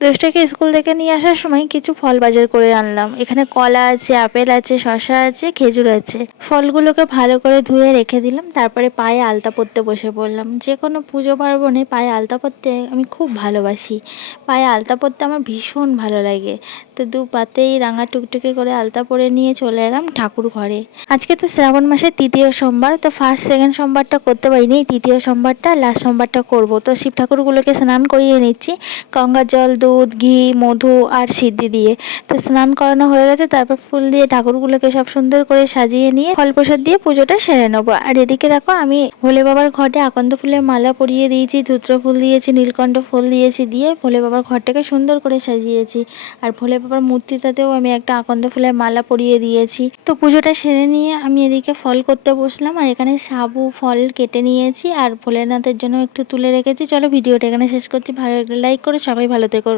দুষ্টকে school থেকে নিয়ে আসার সময় কিছু ফল বাজার করে আনলাম। এখানে কলা আছে, আপেল আছে, শসা আছে, খেজুর আছে। ফলগুলোকে ভালো করে ধুয়ে রেখে দিলাম, তারপরে পায়ে আলতা পরতে বসে পড়লাম। যে কোনো পুজো পার্বণে পায়ে আলতা পরতে আমি খুব ভালোবাসি। পায়ে আলতা পরতে আমার ভীষণ ভালো লাগে। তো দু পাতেই রাঙা টুকটুকে করে আলতা পরে নিয়ে চলে এলাম ঠাকুর ঘরে। আজকে তো শ্রাবণ মাসের তৃতীয় সোমবার, তো ফার্স্ট সেকেন্ড সোমবারটা করতে পারিনি, তৃতীয় সোমবারটা লাস্ট সোমবারটা করব। তো শিব ঠাকুরগুলোকে স্নান করিয়ে নিচ্ছি গঙ্গার জল, দুধ, ঘি, মধু আর সিদ্ধি দিয়ে। তো স্নান করানো হয়ে গেছে, তারপর ফুল দিয়ে ঠাকুরগুলোকে সব সুন্দর করে সাজিয়ে নিয়ে ফল প্রসাদ দিয়ে পুজোটা সেরে নেবো। আর এদিকে দেখো আমি ভোলে বাবার ঘটে আকন্দ ফুলের মালা পরিয়ে দিয়েছি, ধুত্র ফুল দিয়েছি, নীলকণ্ঠ ফুল দিয়েছি, দিয়ে ভোলে বাবার ঘরটাকে সুন্দর করে সাজিয়েছি। আর ভোলে বাবার মূর্তিটাতেও আমি একটা আকন্দ ফুলের মালা পরিয়ে দিয়েছি। তো পুজোটা সেরে নিয়ে আমি এদিকে ফল করতে বসলাম। আর এখানে সাবু ফল কেটে নিয়েছি আর ভোলেনাথের জন্য একটু তুলে রেখেছি। চলো ভিডিওটা এখানে শেষ করছি। ভালো লাগলে লাইক করে সবাই ভালো থেকো।